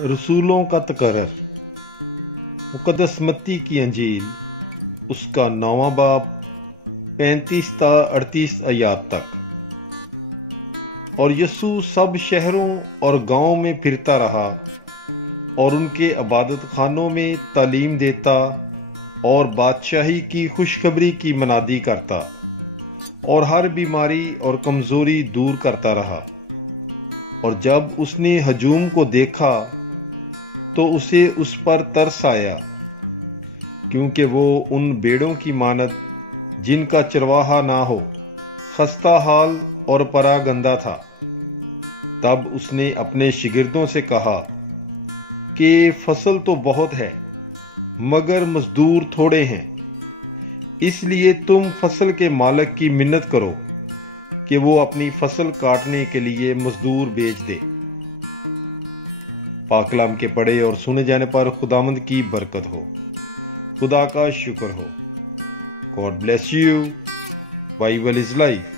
रसूलों का तकर्रर। मुक़द्दस मत्ती की अंजील, उसका 9वां बाब 35 ता 38 आयात तक। और यीशु सब शहरों और गांवों में फिरता रहा और उनके इबादत खानों में तालीम देता और बादशाही की खुशखबरी की मनादी करता और हर बीमारी और कमजोरी दूर करता रहा। और जब उसने हजूम को देखा तो उसे उस पर तरस आया, क्योंकि वो उन भेड़ों की मानद जिनका चरवाहा ना हो, खस्ता हाल और परागंदा था। तब उसने अपने शिगिर्दों से कहा कि फसल तो बहुत है मगर मजदूर थोड़े हैं, इसलिए तुम फसल के मालिक की मिन्नत करो कि वो अपनी फसल काटने के लिए मजदूर भेज दे। पाक कलाम के पढ़े और सुने जाने पर खुदावंद की बरकत हो, खुदा का शुक्र हो। God bless you. Bible is life.